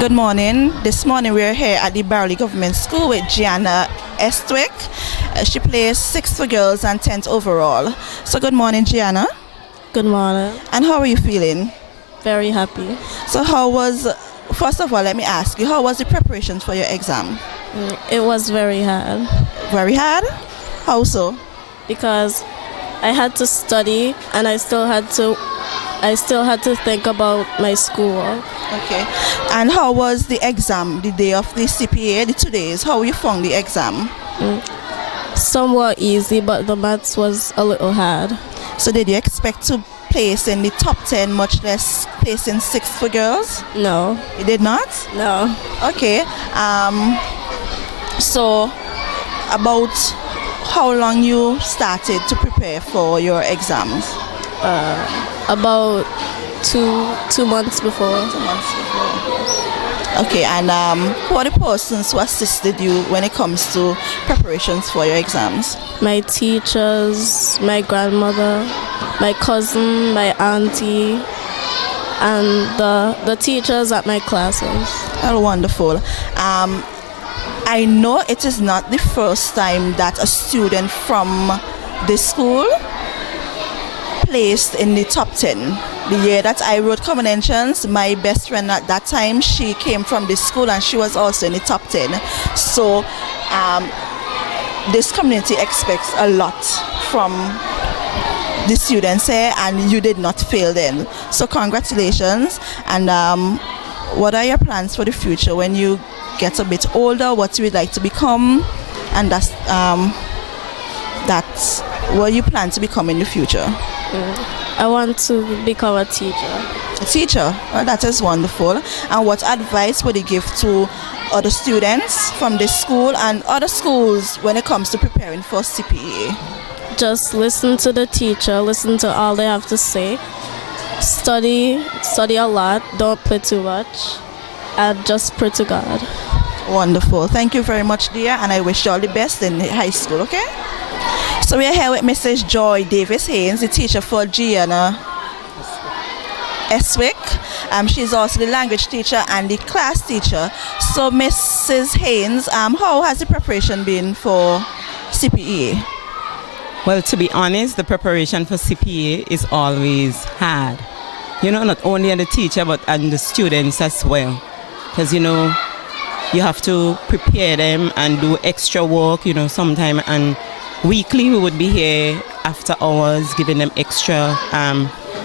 Good morning. This morning we're here at the Barrouallie Government School with Gianna Estwick. She plays 6th for girls and 10th overall. So good morning, Gianna. Good morning. And how are you feeling? Very happy. So first of all, let me ask you, how was the preparations for your exam? It was very hard Very hard? How so? because I had to study and I still had to think about my schoolwork. Okay. And how was the exam, the day of the CPEA, the 2 days? How you found the exam? Somewhat easy, but the maths was a little hard. So did you expect to place in the top 10, much less place in 6th for girls? No. You did not? No. Okay. So about how long you started to prepare for your exams? About two months before. 2 months before. Okay, and who are the persons who assisted you when it comes to preparations for your exams? My teachers, my grandmother, my cousin, my auntie, and the teachers at my classes. Oh, wonderful. I know it is not the first time that a student from the school placed in the top 10. The year that I wrote common entrance, my best friend at that time, she came from the school and she was also in the top 10. So this community expects a lot from the students here, and you did not fail then. So congratulations. And what are your plans for the future when you get a bit older? What you would like to become? And that's what you plan to become in the future. I want to become a teacher. A teacher? Well, that is wonderful. And what advice would you give to other students from this school and other schools when it comes to preparing for CPEA? Just listen to the teacher, listen to all they have to say. Study a lot, don't play too much, and just pray to God. Wonderful. Thank you very much, dear, and I wish you all the best in high school, okay? So we are here with Mrs. Joy Davis Haynes, the teacher for Gianna Estwick. She's also the language teacher and the class teacher. So Mrs. Haynes, how has the preparation been for CPEA? Well, to be honest, the preparation for CPEA is always hard. Not only on the teacher, but on the students as well. Because, you have to prepare them and do extra work, sometime. And weekly, we would be here after hours, giving them extra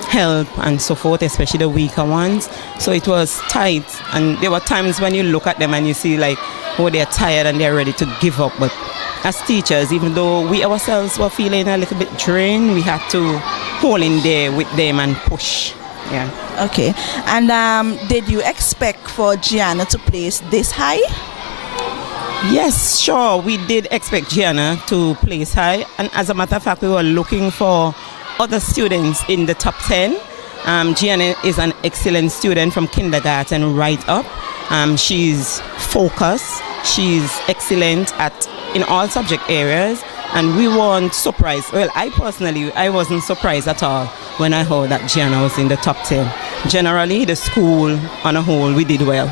help and so forth, especially the weaker ones. So it was tight. And there were times when you look at them and you see they're tired and they're ready to give up. But as teachers, even though we ourselves were feeling a little bit drained, we had to hold in there with them and push. Yeah. Okay. And did you expect for Gianna to place this high? Yes, sure. We did expect Gianna to place high. And as a matter of fact, we were looking for other students in the top 10. Gianna is an excellent student from kindergarten right up. She's focused. She's excellent in all subject areas. And we weren't surprised. Well, I wasn't surprised at all when I heard that Gianna was in the top 10. Generally, the school on a whole, we did well.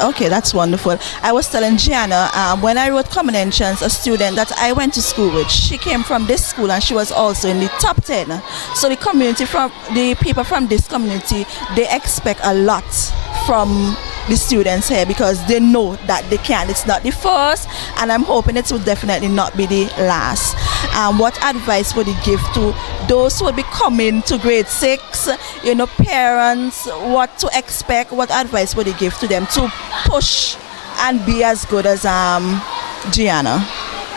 Okay, that's wonderful. I was telling Gianna, when I wrote common entrance, a student that I went to school with, she came from this school and she was also in the top 10. So the people from this community, they expect a lot from the students here because they know that they can. It's not the first, and I'm hoping it will definitely not be the last. What advice would you give to those who will be coming to grade 6, parents, what to expect? What advice would you give to them to push and be as good as Gianna?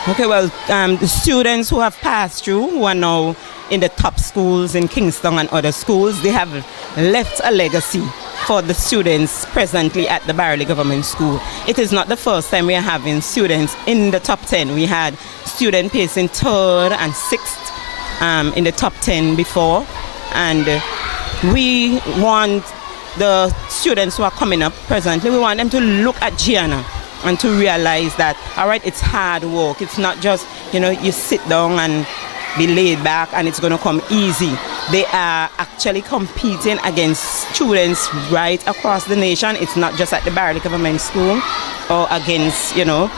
Okay, well, the students who have passed through, who are now in the top schools in Kingston and other schools, they have left a legacy for the students presently at the Barrouallie Government School. It is not the first time we are having students in the top 10. We had students placing 3rd and 6th in the top 10 before. And we want the students who are coming up presently, we want them to look at Gianna and to realize that, all right, it's hard work. It's not just, you sit down and be laid back and it's going to come easy. They are actually competing against students right across the nation. It's not just at the Barrouallie Government School or against, you know,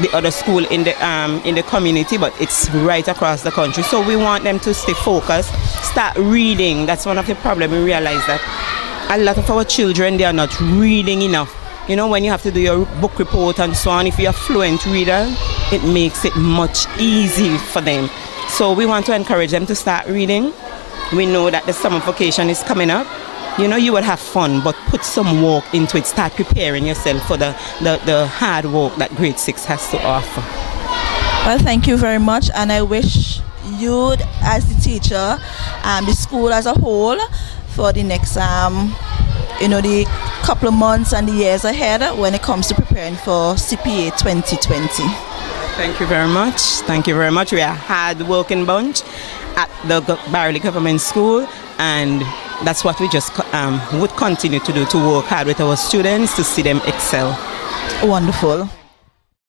the other school in the community, but it's right across the country. So we want them to stay focused, start reading. That's one of the problems. We realize that a lot of our children, they are not reading enough. You know, when you have to do your book report and so on, if you're a fluent reader, it makes it much easier for them. So we want to encourage them to start reading. We know that the summer vacation is coming up. You know, you will have fun, but put some work into it. Start preparing yourself for the hard work that grade 6 has to offer. Well, thank you very much, and I wish you, as the teacher, the school as a whole, for the next, the couple of months and the years ahead when it comes to preparing for CPEA 2020. Thank you very much. Thank you very much. We are a hard-working bunch at the Barrouallie Government School, and that's what we just would continue to do, to work hard with our students to see them excel. Wonderful.